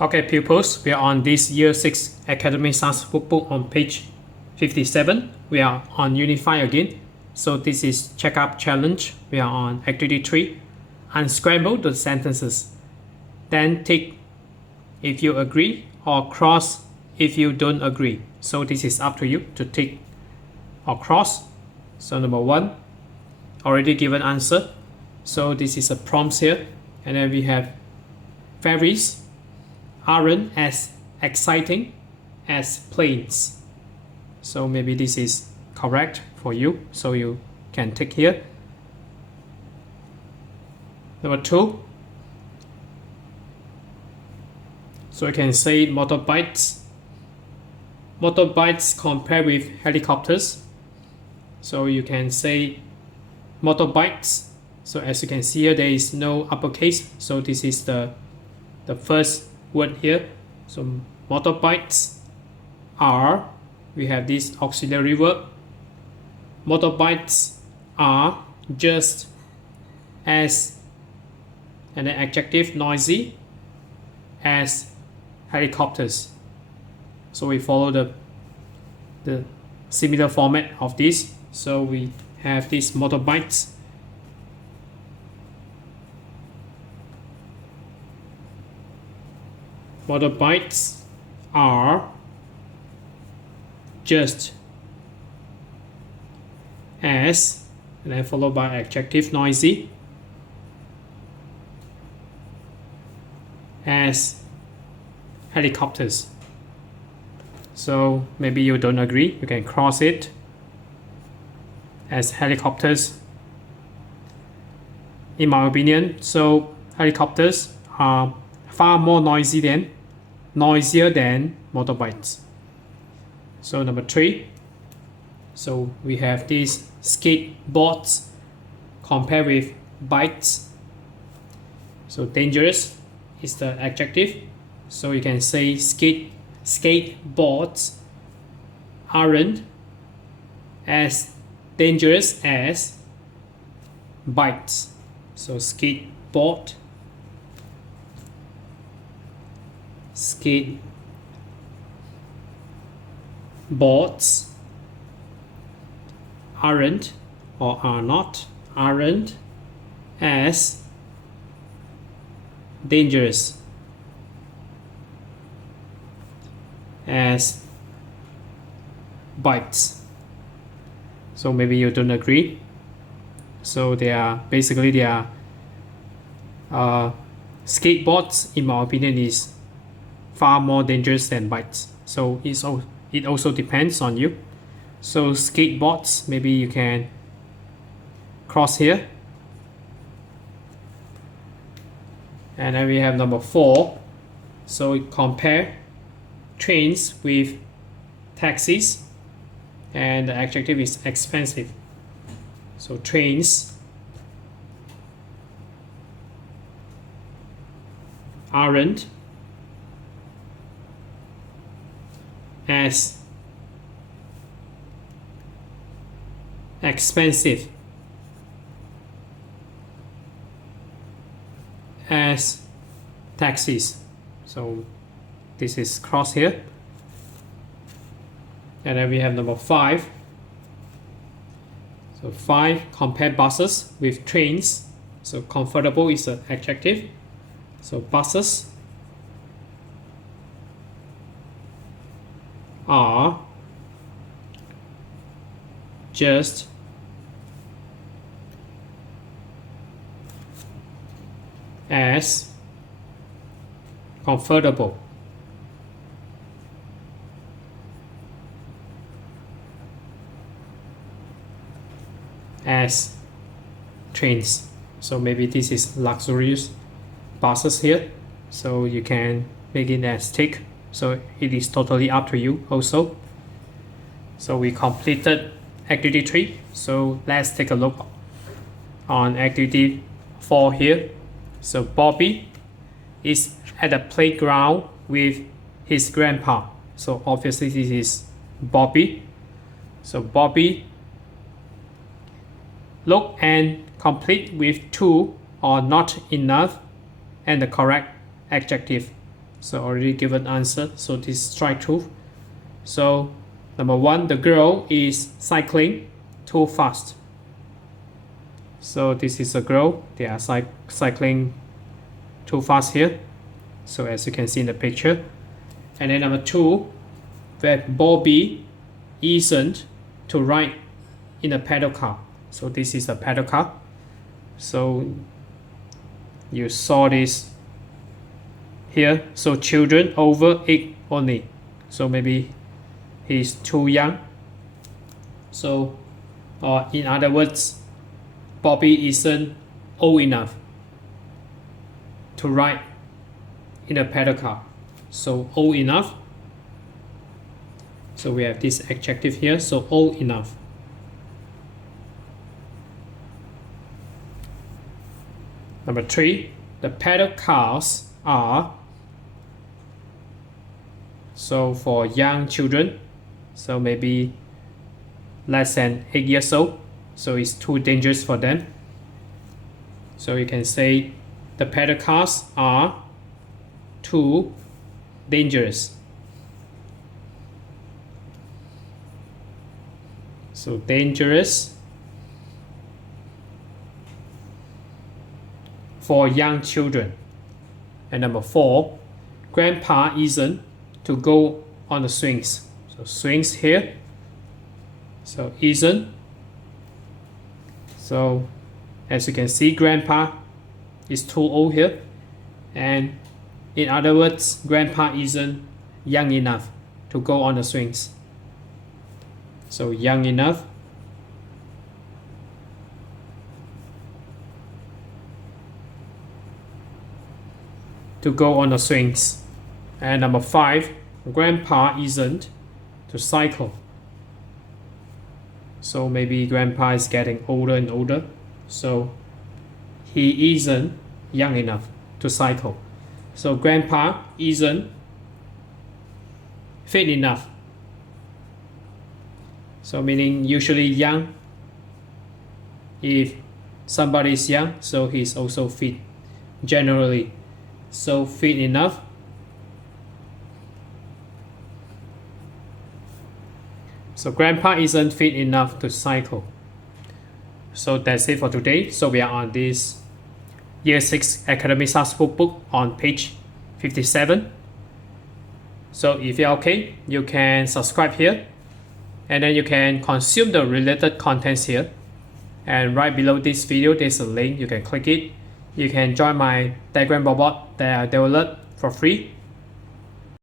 Okay, pupils, we are on this Year 6 Academy Stars Workbook on page 57. We are on Unit 5 again. So this is Check-up Challenge. We are on Activity 3. Unscramble the sentences. Then tick if you agree or cross if you don't agree. So this is up to you to tick or cross. So number 1, already given answer. So this is a prompt here. And then we have fairies aren't as exciting as planes. So maybe this is correct for you, so you can tick here. Number 2, so you can say motorbikes compare with helicopters. So you can say motorbikes. So as you can see here, there is no uppercase, so this is the first word here. So motorbikes are, we have this auxiliary verb. Motorbikes are just as, and then adjective, noisy as helicopters. So we follow the similar format of this. So we have these motorbikes. Motorbikes are just as, and then followed by adjective, noisy as helicopters. So maybe you don't agree, you can cross it as helicopters. In my opinion, so helicopters are far more noisier than motorbikes. So number 3, so we have these skateboards compared with bikes. So dangerous is the adjective, so you can say skateboards aren't as dangerous as bikes. So skateboards aren't as dangerous as bikes. So maybe you don't agree. So they are skateboards, in my opinion, is far more dangerous than bikes. So it also depends on you. So skateboards, maybe you can cross here. And then we have number 4. So we compare trains with taxis, and the adjective is expensive. So trains aren't as expensive as taxis. So this is cross here. And then we have number 5. So 5, compare buses with trains. So comfortable is an adjective. So buses are just as comfortable as trains. So maybe this is luxurious buses here, so you can make it as tick. So it is totally up to you also. So we completed activity 3. So let's take a look on activity 4 here. So Bobby is at the playground with his grandpa. So obviously this is Bobby. So Bobby look and complete with 2 or not enough and the correct adjective. So already given answer, so this is try true. So number 1, the girl is cycling too fast. So this is a girl, they are cycling too fast here. So as you can see in the picture. And then number 2, that Bobby isn't to ride in a pedal car. So this is a pedal car. So you saw this here. So children over 8 only. So maybe he's too young. So in other words, Bobby isn't old enough to ride in a pedal car. So old enough. So we have this adjective here. So old enough. Number 3, the pedal cars are, so for young children, so maybe less than 8 years old, so it's too dangerous for them. So you can say the pedal cars are too dangerous. So dangerous for young children. And number 4, grandpa isn't to go on the swings. So swings here. So isn't. So as you can see, grandpa is too old here. And in other words, grandpa isn't young enough to go on the swings. So young enough. To go on the swings. And number 5, grandpa isn't to cycle. So maybe grandpa is getting older and older, so he isn't young enough to cycle. So grandpa isn't fit enough. So meaning usually young, if somebody is young, so he's also fit generally. So fit enough. So grandpa isn't fit enough to cycle. So that's it for today. So we are on this Year 6 Academy Stars Workbook on page 57. So if you're okay, you can subscribe here. And then you can consume the related contents here. And right below this video, there's a link. You can click it. You can join my Telegram bot that I developed for free.